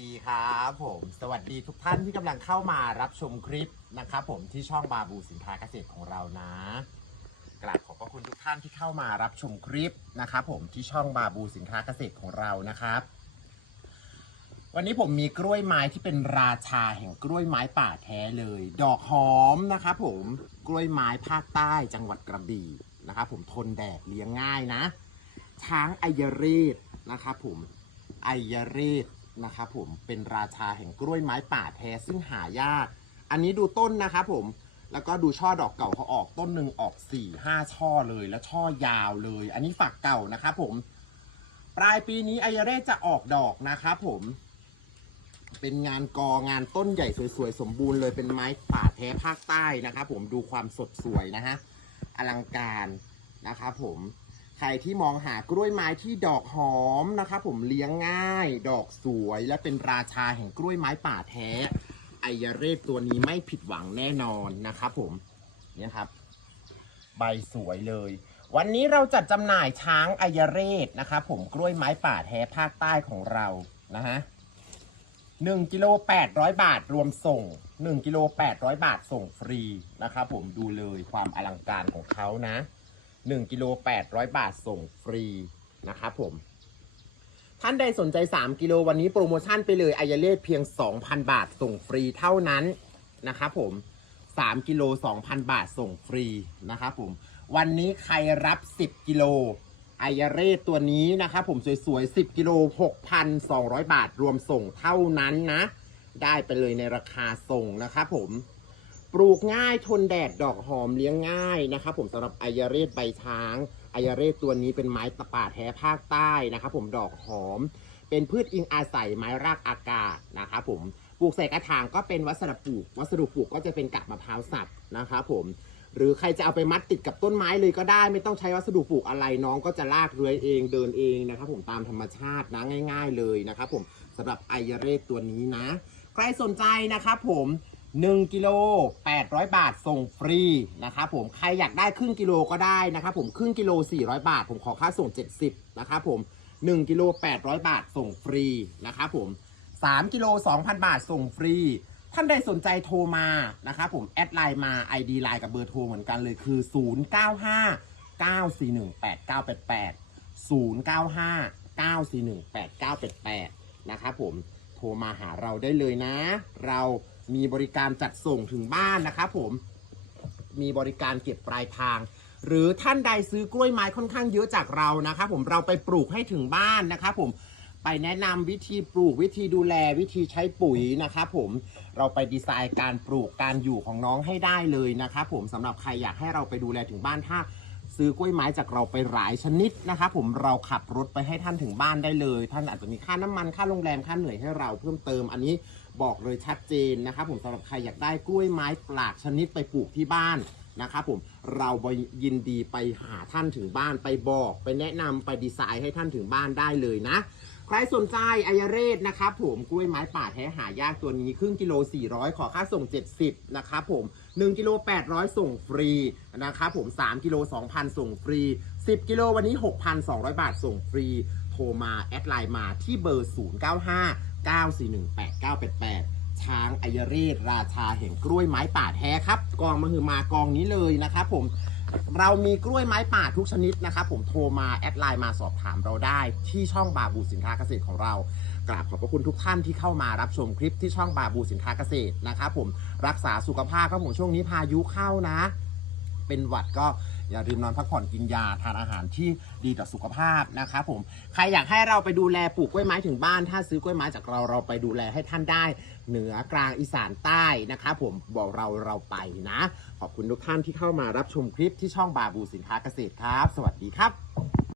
ดีครับผม สวัสดีทุกท่านที่กำลังเข้ามารับชมคลิปนะครับผมที่ช่องบาบูสินค้าเกษตรของเรานะกราบขอบพระคุณทุกท่านที่เข้ามารับชมคลิปนะครับผมที่ช่องบาบูสินค้าเกษตรของเรานะครับ วันนี้ผมมีกล้วยไม้ที่เป็นราชาแห่งกล้วยไม้ป่าแท้เลย ดอกหอมนะครับผมกล้วยไม้ภาคใต้จังหวัดกระบี่นะครับผมทนแดดเลี้ยงง่ายนะ ช้างไอยเรศนะครับผมไอยเรศ นะครับผมเป็นราชาแห่งกล้วยไม้ป่าแท้ซึ่งหายาก อันนี้ดูต้นนะครับผมแล้วก็ดูช่อดอกเก่าเขาออกต้นหนึ่งออก4ี่ห้าช่อเลยแล้วช่อยาวเลย อันนี้ฝักเก่านะครับผม ปลายปีนี้ไอยเรศจะออกดอกนะครับผม เป็นงานกองานต้นใหญ่สวยๆ สมบูรณ์เลยเป็นไม้ป่าแท้ภาคใต้นะครับผมดูความสดสวยนะฮะอลังการนะครับผม ใครที่มองหากล้วยไม้ที่ดอกหอมนะครับผมเลี้ยงง่าย ดอกสวยและเป็นราชาแห่งกล้วยไม้ป่าแท้ ไอยาเรศตัวนี้ไม่ผิดหวังแน่นอนนะครับผมเนี่ยครับ ใบสวยเลย วันนี้เราจัดจำหน่ายช้างไอยาเรศนะครับผมกล้วยไม้ป่าแท้ภาคใต้ของเรานะฮะหนึ่งกิโลแปดร้อยบาทรวมส่งหนึ่งกิโลแปดร้อยบาทส่งฟรีนะครับผมดูเลยความอลังการของเขานะ หนึ่งกิโลแปดร้อยบาทส่งฟรีนะครับผม ท่านใดสนใจ 3 กิโลวันนี้โปรโมชั่นไปเลยอายาเลศเพียง 2,000 บาทส่งฟรีเท่านั้นนะครับผม 3 กิโล 2,000 บาทส่งฟรีนะครับผม วันนี้ใครรับ 10 กิโลไอยาเรศตัวนี้นะครับผมสวยๆ 10 กิโล 6,200 บาทรวมส่งเท่านั้นนะ ได้ไปเลยในราคาส่งนะครับผม ปลูกง่ายทนแดดดอกหอมเลี้ยงง่ายนะครับผมสำหรับไอยาเรศใบช้างไอยาเรศตัวนี้เป็นไม้ตะป่าแท้ภาคใต้นะครับผมดอกหอม เป็นพืชอิงอาศัยไม้รากอากาศนะครับผมปลูกใส่กระถางก็เป็นวัสดุปลูก วัสดุปลูกก็จะเป็นกาบมะพร้าวสับนะครับผมหรือใครจะเอาไปมัดติดกับต้นไม้เลยก็ได้ ไม่ต้องใช้วัสดุปลูกอะไรน้องก็จะลากเรือยเองเดินเองนะครับผมตามธรรมชาตินะง่าย ๆ เลยนะครับผมสำหรับไอยาเรศตัวนี้นะ ใครสนใจนะครับผม 1กิโล800 บาทส่งฟรีนะครับผมใครอยากได้ครึ่งกิโลก็ได้นะครับผมครึ่งกิโล 400 บาท ผมขอค่าส่ง 70นะครับผม1กิโล800 บาทส่งฟรีนะครับผม3กิโล2,000 บาทส่งฟรีท่านใดสนใจโทรมานะครับผมแอดไลน์มา ID ไลน์กับเบอร์โทรเหมือนกันเลยคือ 095 941 8988 095 941 8988 นะครับผมโทรมาหาเราได้เลยนะ เรา มีบริการจัดส่งถึงบ้านนะครับผม มีบริการเก็บปลายทาง หรือท่านใดซื้อกล้วยไม้ค่อนข้างเยอะจากเรานะครับผมเราไปปลูกให้ถึงบ้านนะครับผมไปแนะนำวิธีปลูกวิธีดูแลวิธีใช้ปุ๋ยนะครับผมเราไปดีไซน์การปลูกการอยู่ของน้องให้ได้เลยนะครับผมสำหรับใครอยากให้เราไปดูแลถึงบ้านถ้าซื้อกล้วยไม้จากเราไปหลายชนิดนะครับผมเราขับรถไปให้ท่านถึงบ้านได้เลย ท่านอาจจะมีค่าน้ำมันค่าโรงแรมค่าเหนื่อยให้เราเพิ่มเติมอันนี้ บอกเลยชัดเจนนะครับผมสำหรับใครอยากได้กล้วยไม้ปลากชนิดไปปลูกที่บ้านนะครับผมเรายินดีไปหาท่านถึงบ้านไปบอก ไปแนะนำไปดีไซน์ให้ท่านถึงบ้านได้เลยนะ ใครสนใจอายเรศนะครับผมกล้วยไม้ป่าแท้หายากตัวนี้ครึ่งกิโล 400 ขอค่าส่ง 70นะครับผม1กิโล800 ส่งฟรีนะครับผม3กิโล2,000 ส่งฟรี 10 กิโลวันนี้ 6,200 บาทส่งฟรี ทรมาแอดไลน์มาที่เบอร์ 095 941 8988 ช้างอายเรศราชาแห่งกล้วยไม้ป่าแท้ครับ กองมาคือมากองนี้เลยนะครับผมเรามีกล้วยไม้ป่าทุกชนิดนะครับผมโทรมาแอดไลน์มาสอบถามเราได้ที่ช่องบาบูสินค้าเกษตรของเรา กราบขอบพระคุณทุกท่านที่เข้ามารับชมคลิปที่ช่องบาบูสินค้าเกษตรนะครับผมรักษาสุขภาพครับผมช่วงนี้พายุเข้านะ เป็นหวัดก็ อย่าลืมนอนพักผ่อนกินยาทานอาหารที่ดีต่อสุขภาพนะครับผมใครอยากให้เราไปดูแลปลูกกล้วยไม้ถึงบ้าน ถ้าซื้อกล้วยไม้จากเราเราไปดูแลให้ท่านได้ เหนือกลางอีสานใต้นะครับผมบอกเราเราไปนะ ขอบคุณทุกท่านที่เข้ามารับชมคลิปที่ช่องบาบูสินค้าเกษตรครับ สวัสดีครับ